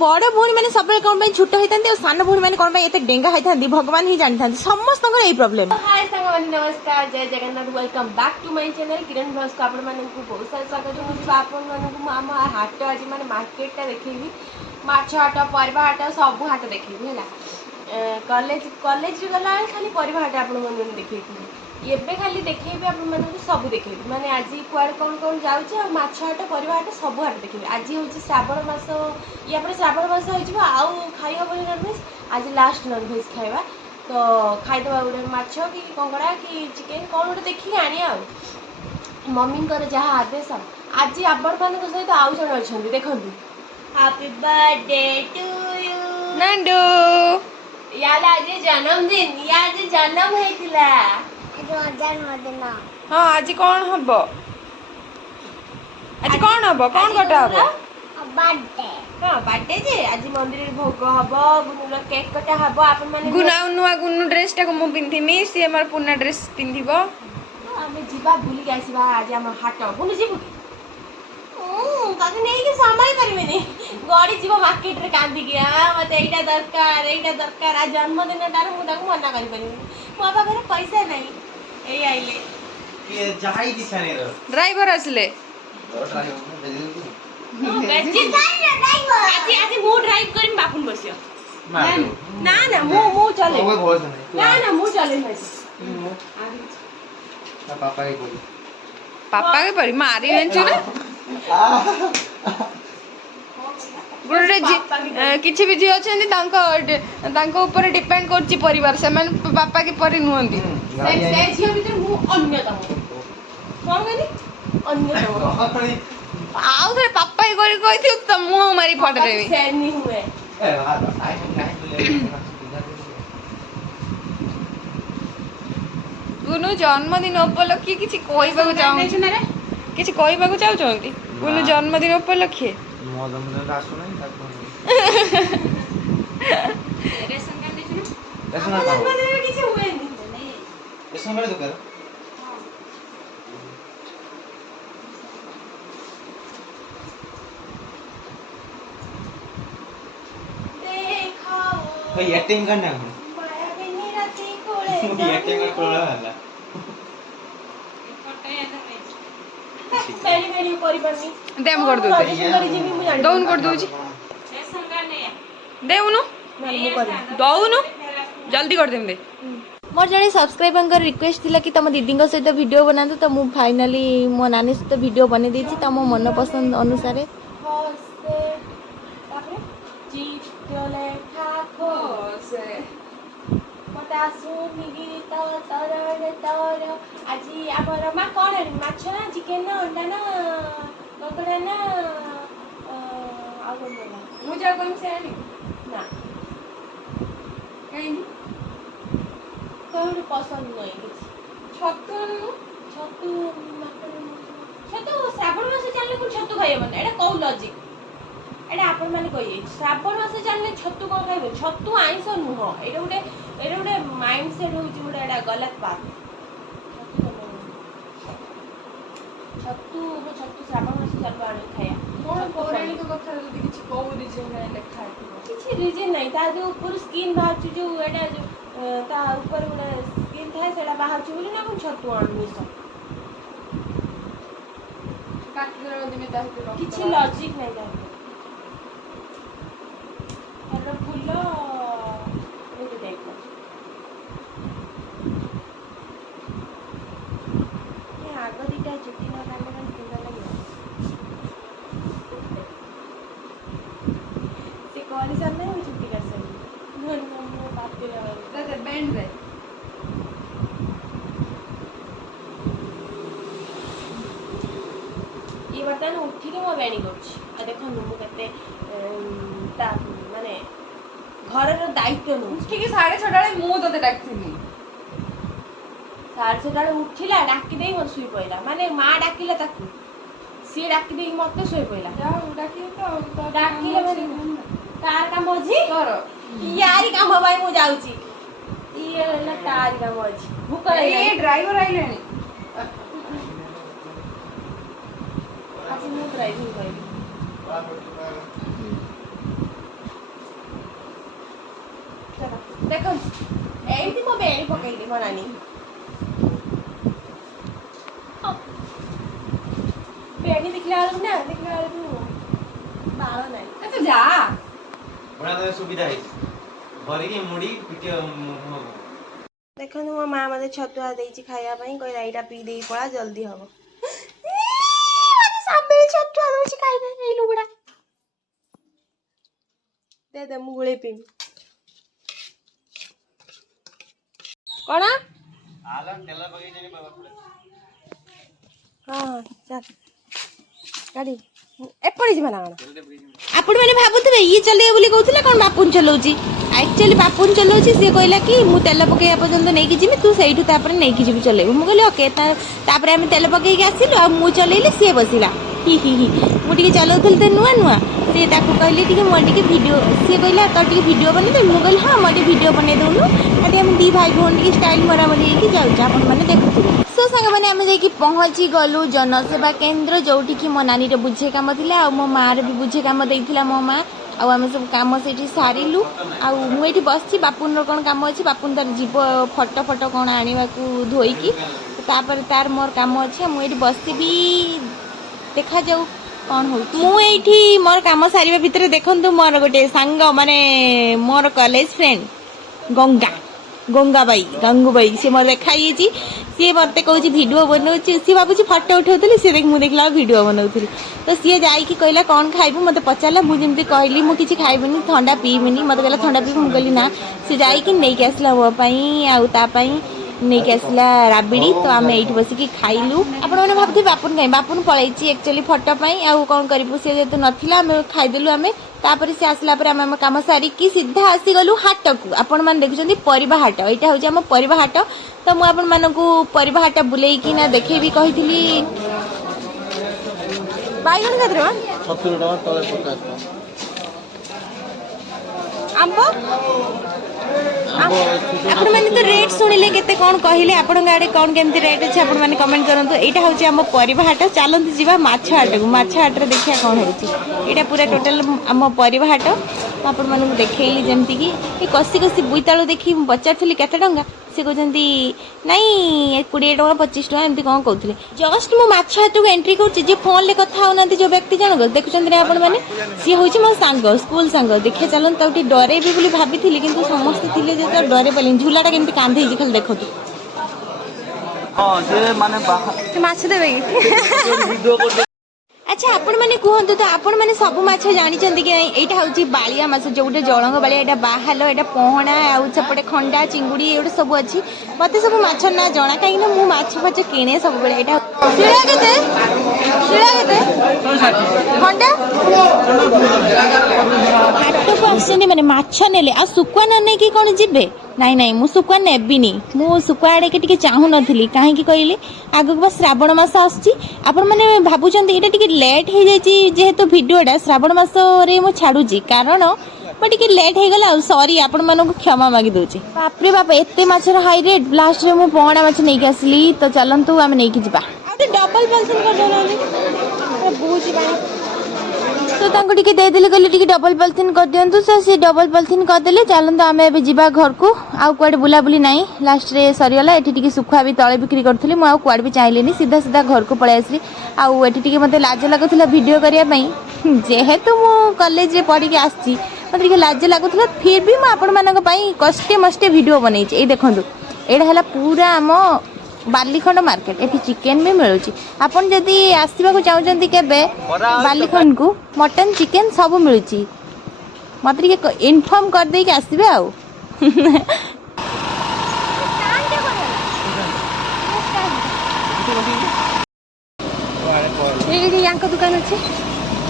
बड़ भौणी मैंने सब कौन छोट होता सान भौणी मैंने कौन एत डेंगा होता भगवान ही जानी था समस्त यही प्रोब्लेम। हाय सांगवानी नमस्कार जय Jagannath welcome back to my channel Kiran blogs को आपण मानकु बहुत सारा स्वागत मुझे आपण मानकु आम हाट आज माने मार्केट टा देखैबी माछ हाट परिबा हाट सब हाट देखैबी हैला कॉलेज गला खाली परिबा हाट आपण मन देखैबी एबे खाली देखैबी आपण मानकु सब देखैबी माने आज कुआड कौन जाउची आ माछ हाट परिबा हाट सब हाट देखैबी आज होची श्रावण मास या पर श्रावण मास होइबो आउ खाइ होबो नॉनवेज आज लास्ट नॉनवेज खाइबा तो खाइदबा गोटे माछ कि कंकड़ा कि चिकेन कौन गोटे देखिए आनी आ मम्मी जहाँ आदेश आज आपण मान सहित आउ जन अच्छा देखु happy birthday to you Nandu यार आज जन्मदिन या आज जन्म होइतिला जन्मदिन हां आज कौन हबो आज कौन हबो कौन कटा हबो बर्थडे हां बर्थडे जे आज मंदिर रे भोग हबो गुनुला केक कटा हबो आपण माने गुना नुआ गुनु ड्रेस टा को मु पिंथिमी से हमर पुना ड्रेस पिंथिबो हमें जीवा भूली जाइसिबा आज हम हाट गुनु जीबु ताके नहीं के समय करबेनी गड़ी जीव मार्केट रे कांदी गया मते एटा दरकार आज जन्मदिन टार मु ताको मना करि परिबे मो पाखरे पैसा नहीं ए आइले ये जाई दिसाने रो ड्राइवर असले आज मु ड्राइव करिम बापुन बसियो ना ना मु चले ना मु चले पापा के परी मारी वेंचु ना गोटे किछि भी झियो छथि तांको ऊपर डिपेंड करछि परिवार से मन पापा के परी नुहंती से झियो भीतर मु अन्यतम कोन गनी अन्यतम आउ थे पापा ही करी कहि थी त मुंह मारी फट देबी से नहीं हुए गुनु जन्मदिन उपलक्षे किछि कहबाकू चाहू किछि कहबाकू चाहूछंती गुनु जन्मदिन उपलक्षे मो जन्मदिन आसु नहीं ताको रेशन कार्ड देछु रेशन कार्ड जन्मदिन किछि हुए नहीं रेशन कार्ड दुकान देखो ये एटीएम कार्ड ना माया बिनी राती कोले ये एटीएम कार्ड कोला हला मेरी मेरी परिबनी देम कर दो डाउन कर दो रेशन कार्ड नहीं देउनु मैं कर दउनु जल्दी कर देम दे मोर जड़े सब्सक्राइबर रिक्वेस्ट थिला कि तम दीदी सहित वीडियो बनातु तो मु फाइनली मो नानी सहित वीडियो बने देछि त मो मन पसंद अनुसार आज आमर मा कौन माछ ना चिकेन ना अंडा ना कंकड़ा ना मुझे कौन से ना कहीं पसंद नहीं छतु छतु छतु श्रावण मास चलने को छतु खाइबन एटा कौ लॉजिक एटा आपण माने कहिए श्रावण मास चलने छतु को खाइबे छतु आइंस नुह एटा गोटे माइंड सेट होची गोटे एटा गलत बात छतु श्रावण मास चलबा आने खाया कोन पौराणिक कथा जदी किछि को रीजन नै लिखा है किछि रीजन नै ता जो ऊपर स्किन बाहर जो एटा जो ता ऊपर गोटे स्किन थाए सेटा बाहर छु बोली ना कोन छतु आनमिस काटी रो दिमे ता किछि लॉजिक नै ता हेलो फुल्लो ये देखो ये आगो दिटा चुटी ना काले का सुंदर लगे ते कॉलेज सामने वो चुटी कर सही मन मन बात के लगा ते बैंड रे ये बर्तन उठी के मो बेणी करछि आ देखो मु कते ता माने घर रो दायित्व नु ठीक 6:30 मु तते डाकथिनी 6:30 उठिला डाकी देई मन सुई पइला माने मां डाकिला ताकू सी डाकी देई मते सुई पइला जा डाकी तो डाकिले माने तार काम अछि कर यारी काम भाई मु जाउची ये ना तार काम अछि भूख लागले ए ड्राइवर आइलेनी आज मु ड्राइविंग करी देखो एमती मो बेणी पकईली मो नानी बेणी देखला ना देखला बाଳ नाही अच्छा जा बड़ा तो सुविधा है भरी की मुड़ी पिटे देखो मो माँ मते छतुआ देइछि खाया पई कहला एटा पी देई पळा जल्दी हबो साबे छतुआ दोछि खाइबे ए लुगडा दे दे मु गुळे पी कोना आला तेला बगै जने बाबा पड़े हां चल गाड़ी एपड़ी जी माना आपण माने भाबुतबे ई चले बोली कहउतले कोन बापुन चलौची एक्चुअली बापुन चलौची से कहला कि मु तेल पके पर्यंत नै कि जिमी तू सेइठु तापर नै कि जिमी चलेबो मु कहली ओके तापर हम तेल पके के आसिलु आ मु चलेली से बसिला ही मु टिके चलौथल त नुआ नुआ से ताको कहली टिके मो टिके वीडियो से कहला त टिके वीडियो बने दे मु कहली हां मते वीडियो बने दोनु आदि हम दी भाई भोन टिके स्टाइल मरा मरी कि जाउ आपण माने देखुथु सो संग माने हम जाई कि पहुंची गलु जनसेवा केंद्र जोठी कि मो नानी रे बुझे काम थिला आ मो मां रे भी बुझे काम देइथिला मो मां आ आम सब काम से सारिलु आठी बस बापुन कौन काम अच्छी बापुन तार जीव फटो फटो कौन आने धोईकी तापर तार मोर काम अच्छे मुझे बसबी देखा जाऊ कौन हो मुझे मोर काम सारे भितर देखु मोर गोटे सांग माने मोर college friend Ganga Ganga bai Gangubai सी मोर देखाई सी मत कौच भिड बनाऊँ सी भावी फटो उठाऊली सी देख मुझे देखला भिड बनाऊली तो सी जाकि कहला कौन खाइबू मत पचारा मुझे कहली मुझे किसी खाइबनी ठंडा पीबिनी मत कहला ठंडा पीबी मुझे कहली ना सी जाकि नहीं आसला मोपाई आउतापाई नहीं आसला राबिड़ी तो आम ये बसिक खाइलु आपने भावुथे बापुन कहीं बापुन पलैची एक्चुअली फटोपाई आउ कौन करूँ सी जेहतु नाला आम खाईदेलु आम तापर सी आसला आम कम सारिकी सीधा आसीगलु हाट को आपण मैंने देखुं परिबा हाट यहाँ हूँ आम परिबा हाट तो मुझे आपण मानक परिबा हाट बुलेकी ना देखेबी कही बैगन केते आंब आपण मैंने तो रेट शुणिले केते कौन कहले आपण आड़े कौन केमती रेट अच्छे आपण मैंने कमेंट करंतु एटा होची हम परिबा हाट चलंतु जीवा माछ हाट को माछ हाट रे देखिया कौन होची एटा पूरा टोटल हम परिबा हाट आपण मानक देखैली जेमती कि कसी कसी बुईताळो देखि पचारथली केते टंगा से कहते नाई 20 टका 25 टका एमती कौन कहते जस्ट मो माछ हाट को एंट्री कर फोन ले कथा होना जो व्यक्ति जनक देखुं आपण मैंने सी हूँ मो सांग स्कूल सांग देखिए चलन तो डरे भी भाभी किंतु समस्ते थे जो डरे पारे झूलाटा केमती कांधे खाली देखु अच्छा आपण मैंने कहतु तो आपण मैंने सब माछ जानी कि यहाँ हूँ बालिया माछ जो गोटे जलंग बालिया यहाँ बाहाल यहाँ पहणा आउपटे खंडा चिंगुड़ी ये सब अच्छी मत सब माछ ना जना कहीं मुझे माछ फाछ किणे सब बेले हाट को आसने मैंने माछ नेले आ सुकुआ न नहीं कि कौन जीवे नाई नाई मु सुकुआ नेबिनी मु सुकुआ आड़े के चाहू नथिली काहे कि कहली आगु बस श्रावण मास आछि आपण माने भाबुचंती एटा टिके लेट हो जाई जेहेतु वीडियोटा श्रावण मास रे मु छाडुची कारण टिके लेट हो गला सॉरी आपण मानक क्षमा मागी दोची बाप रे बाप एते माछर हाई रेट लास्ट रे मु पहणा माछ नहीं आसली तो चलंतु आमे नहीं कि जिबा डबल पेंशन कर दोनाली बुझी बा तो तांको टिके दे देले कहले टिके डबल पॉलिथिन कर दियंतु से डबल पॉलिथिन कर देले चलंतु आमे एबे जिबा घर को आउ कुआडे बुला बुली नाही लास्ट रे सरी गला एठी टिके सुखा भी तळे बिक्री करथली मु आउ कुआडे भी चाहलेनी सीधा सीधा घर को पळे आसली आउ एठी टिके मते लाज लागुथला वीडियो करिया पई जेहेतु मु कॉलेज रे पढी के आछि मते टिके लाज लागुथला फिर भी मु आपण मानक पई कष्टे मष्टे वीडियो बनाई ए देखंतु एडा हला पूरा हम बालीखंड मार्केट एठी चिकेन भी मिलुची आपण जदी आसीबा को चाहउचंती केबे बालीखंड को मटन चिकेन सब मिलुची मते के इन्फॉर्म कर दे के आसीबे आउ एठी यांका दुकान अछि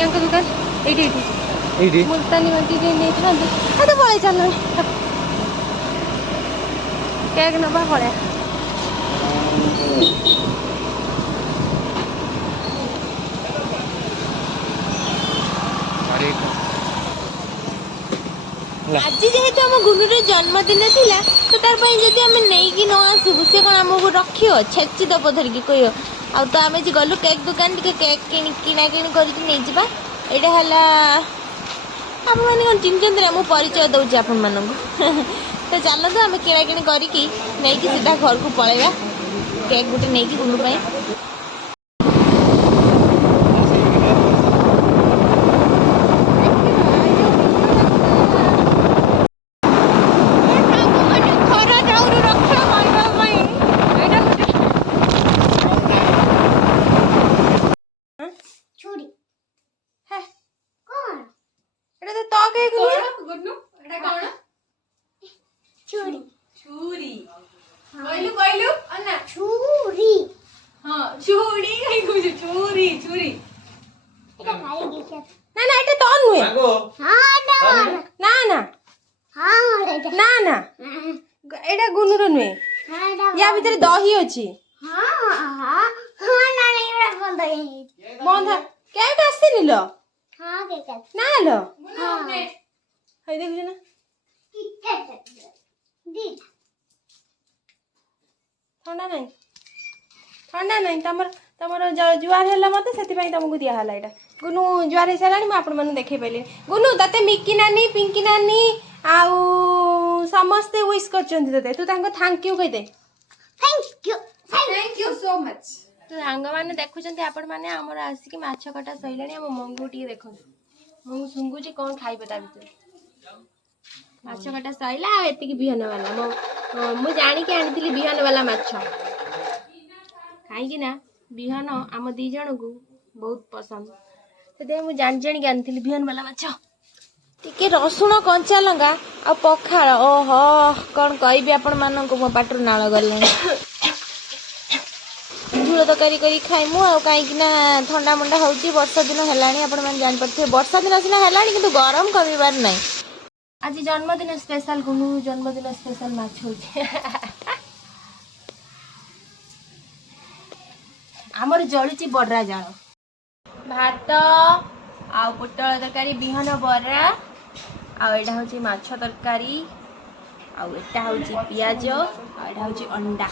यांका दुकान एठी मुल्तानी मटी के नै थांदे आ तो बोले चल केक नबा पड़े आज जेहेतु आम गुनुर जन्मदिन थिला तो तार पई जदी हम नहीं कि न आसबु से कोन हमको रखियो छेची दब धरकी कहियो आ तो आमे जे गलु केक दुकान के केक किना किनी करी नै जिबा ଏଇଟା ହେଲା ଆପଣମାନେ କ'ଣ ଚିହ୍ନିଛନ୍ତି ନା ମୁଁ ପରିଚୟ ଦେଉଛି ଆପଣମାନଙ୍କୁ ତ ଚାଲନ୍ତୁ ଆମେ କିଣାକିଣି କରିକି ନେଇକି ସିଧା ଘରକୁ ପଳେଇବା କେକ୍ ଗୋଟେ ନେଇକି ଗୁନୁ ପାଇଁ। एटा गुनुर नुहे या भीतर दही अछि बंधा केक आस्तिनि लो ना लो हई देखु ना ठंडा नहीं तमर तमर जुआर हैला मते सेति पई तुमको दिया हला एटा गुनु जुआर हे सारानी म आपण मन देखे पइले गुनु तते मिक्की नानी पिंकी नानी आउ समस्ते विश करचंती तते तू तांको थैंक यू कहि दे थैंक यू सो मच तो सांग माने देखुचंती आपण माने हमर आसी कि माछ कटा सइलानी हम मंगू टी देखो मु सुंगुची कोन खाइबे ता भीतर माछ कटा सइला एति कि बिहन वाला मु जानि कि आनिथिली बिहन वाला माछ काई ना बिहन आम दी जन को बहुत पसंद से मु जान जान के आनिथिली बिहन वाला माछ टिके रसुण कंचा लंगा आ पखाळ ओहो कौन कहबी आपण मानन को मो पाटर नाळ गले झूल तकारी करी खाइमु आ काई ना ठंडा मंडा होउची वर्षा दिन हेलानी आपण मान जान पड़थे वर्षा दिन सिना हेलानी किंतु गरम कमीबार नाही आज जन्मदिन स्पेशल गुनु जन्मदिन स्पेशल माछ होची आमर जळुची बडरा जाळ भात आ पोटल तरकारी बिहन बरा आ एटा होची माछ तरकारी आ एटा होची पियाज आ एटा होची अंडा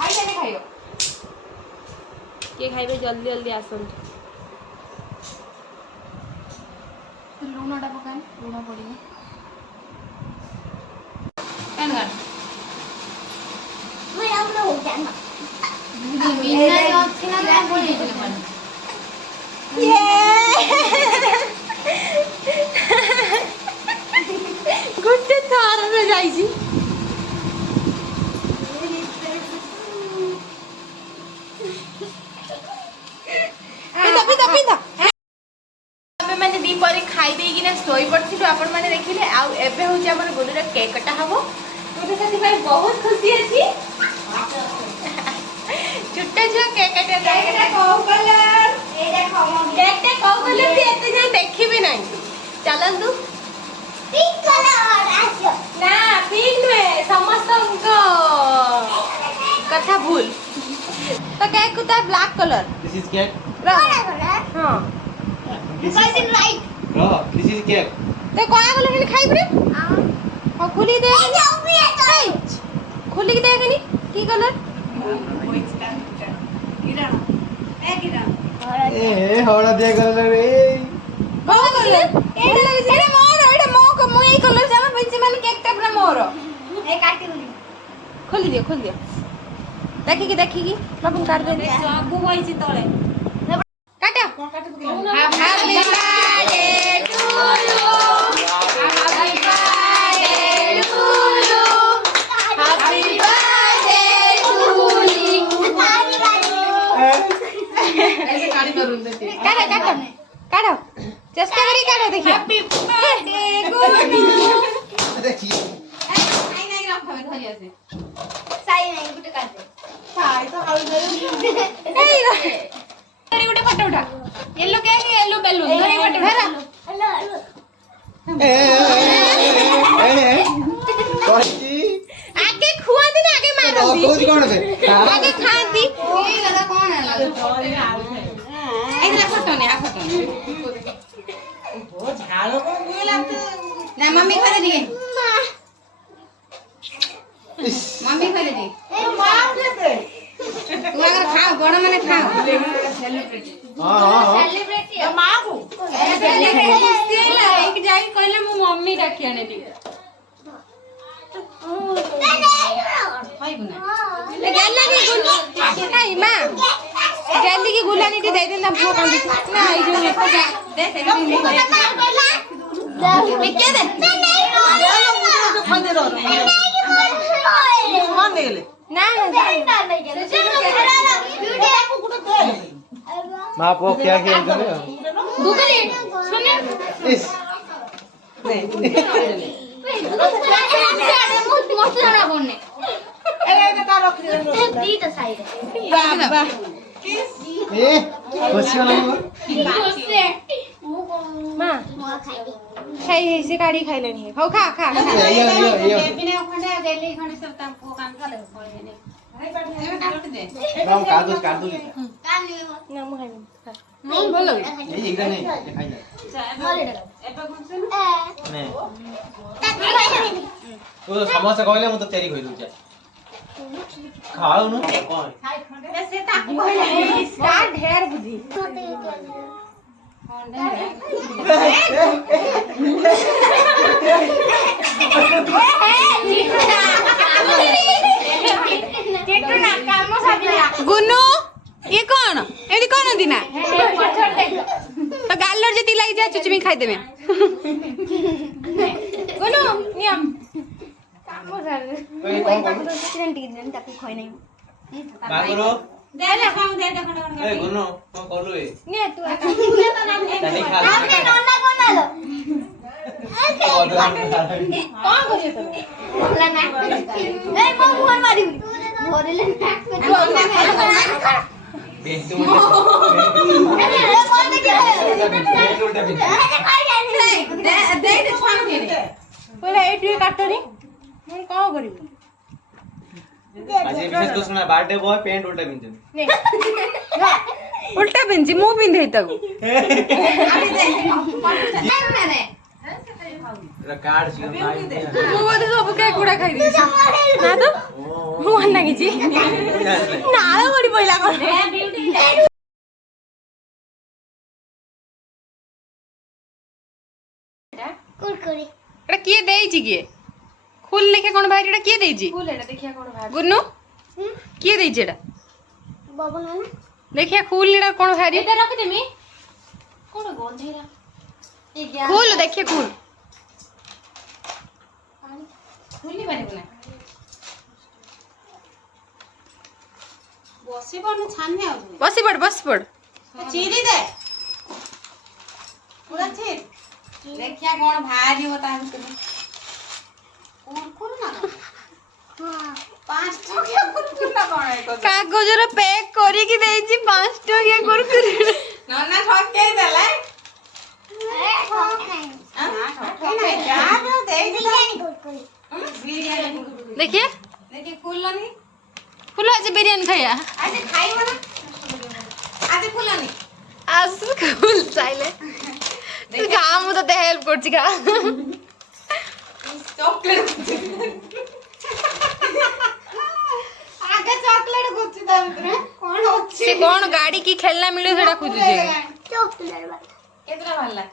खाइ केने खाइयो के खाइबे जल्दी जल्दी आसन लूणटा पकान लूण पड़िनी केन गान मैं अपना हो जाना मिनाई अछि ना ना बोली ये गुट्टे थार रे जाई छी पिता हमें माने दी परे खाई देई कि ना सोई पड़थिलु आपण माने देखिले आ एबे होची हमर गोलुर केक कटा हबो तोते साथी भाई बहुत खुशी अछि छुट्टा छुआ केक कटा केकटा को कलर ए देखो केकटा को कलर से एते जे देखि भी नहीं चलंदु पिंक कलर आछो ना पिंक में समस्त को कथा भूल तो केक को black colour This is cake. हां This is right. No, this is cake. ते कोया कलर के खाइब रे हां खुली दे खुली के देगनी की कलर ए हौड़ा दिया कलर रे को कलर एटा लगे एटा मोर एटा मो को मो ए कलर जामा पंचे माने केक टा पूरा मोर ए काटी बोली खोल दियो देखि की बाबू काट दे आगु होई तळे काटा happy birthday to you happy birthday to you happy birthday to you ऐसे काटी करून देते काटा चेष्टा करी काटा देखिए हैप्पी बर्थडे गुडू देखिए आई नहीं रख हमें धरी आसे साई नहीं गुटे काट दे साई तो हाउ दे नहीं धरी गुटे फोटो उठा येलो केक येलो बैलून धरी गुटे फेरा ए कोची आगे खुआती ना आगे मारती कोची कोन बे आगे खाती ए दादा कौन है इधर फोटो ने आ फोटो ओ झालो को गोला ना मम्मी करे दिए मम्मी करे दे ए मार दे तू अगर खाओ बड़ माने खाओ हां हां हां मां को एक जाई कहले मो मम्मी डाकी आने दी गैली की गुल्ला नहीं मां गैली की गुल्ला नहीं दे देना भूख आ ना आई जो के दे खंदे रो मान देले ना मां को क्या किया इधर गूगल सुने इस मस्त जाना बोलने ए का रख दे दी तो साइड बाबा ए खुशी वाला मां खाई से गाड़ी खाई लेनी है खाओ खा खा यो बिना खंडा गेली खंडे सब काम को काम कर ले राम काट दो ना मु खाई नहीं बोलो ये एकदम नहीं ये खाई ना नहीं वो तो समोसा कहले मु तो तेरी खोइ दूचा खाओ न कोन से ताकू कहले स्टार्ट ढेर बुद्धि गुन्नू ये कौन एदी कौन दिना तो गालर जति लागि जा चुचमी खाइ देबे गुन्नू नियम कामो झाले ताकू खोइ नै बागरो दे ले खाऊ दे दे खंडा ए गुनो कोन करलु ए ने तू दादी खा आपने नन्ना कोन आलो कौन कौन करियो तमे बोला ना ए मो फोन मारी भोरेले ना बेस तू अरे बोल दे के उल्टा भी दे दे छान के बोला एटू काटनी मैं का करियो आज विशेष तो सुना बर्थडे बॉय पैंट उल्टा पिंजन उल्टा पिंजी मु पिंधे तको कार्ड सी मु बोधे सब के कुडा खाइ दी ना तो मु अन्ना की जी ना बड़ी पहिला कर कुरकुरी एटा किए देई छी किए फूल लेखे कोन भाई एटा किए देई छी फूल एटा देखिया कोन भाग गुन्नू किए देई छी एटा बाबू ना देखिया फूल एटा कोन भाई एटा रख देमी कोन गंधेरा ए गया फूल देखिए फूल फूली बारे बोला बसी बन छानने आ बस पड़ चीरी दे पूरा चीर देखिया कोन भारी होता है कुरकुर ना हां 5 टकिया कुरकुर ना कोन है को कागजर पैक करी की देई छी 5 टकिया कुरकुरी नन्ना ठके देले ए ठके नहीं जा दे बिरयानी कुरकुरी बिरयानी कुरकुरी देखिए देखिए फूल नहीं फूल आज बिरयानी खाया आज खाइबो ना आज फुलानी आज फूल चाइले तू काम तो ते हेल्प करछि का चॉकलेट आगे चॉकलेट गुच्छी दा भितरे कोन अछि से कौन गाड़ी की खेलना मिले सेटा खोजु छे चॉकलेट केतना भल्ला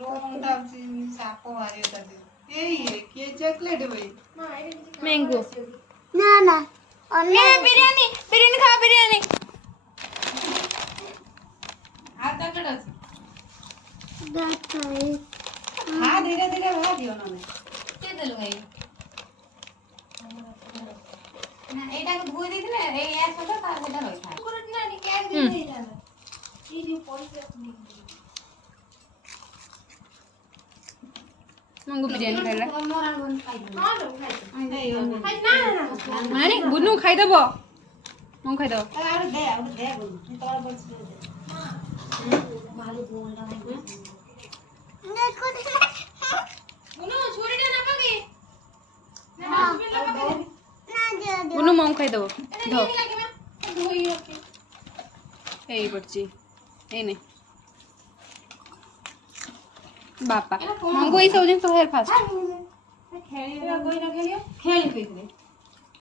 रोंडा सापो मारियो तदे ए के चॉकलेट भाई मैंगो ना ना ए बिरयानी खा बिरयानी हां चॉकलेट আছে दाई हां धीरे धीरे भा दियो ना के देलु भाई ना एटा को धोई देथिले ए या सब का गोटा रही था कुरट ना नि कैश दे दे जाना ई जो पैसा मैंगो बिरयानी खाइला मोरा बन खाइ हां लो खाइ ना ना माने गुन्नू खाइ दबो मु खाइ दबो और दे तोरा बोल से मालू बोल रहा है देखो गुनु छोड़ी दे ना पगे ना बिल लगा दे ना दे गुन्नू मु खाइ दबो अरे धो नहीं लगे मैं धोई रखी एई पड़ची ए ने बापा मंगो ई सब दिन तो हेर फास्ट खेली कोई ना खेलियो खेली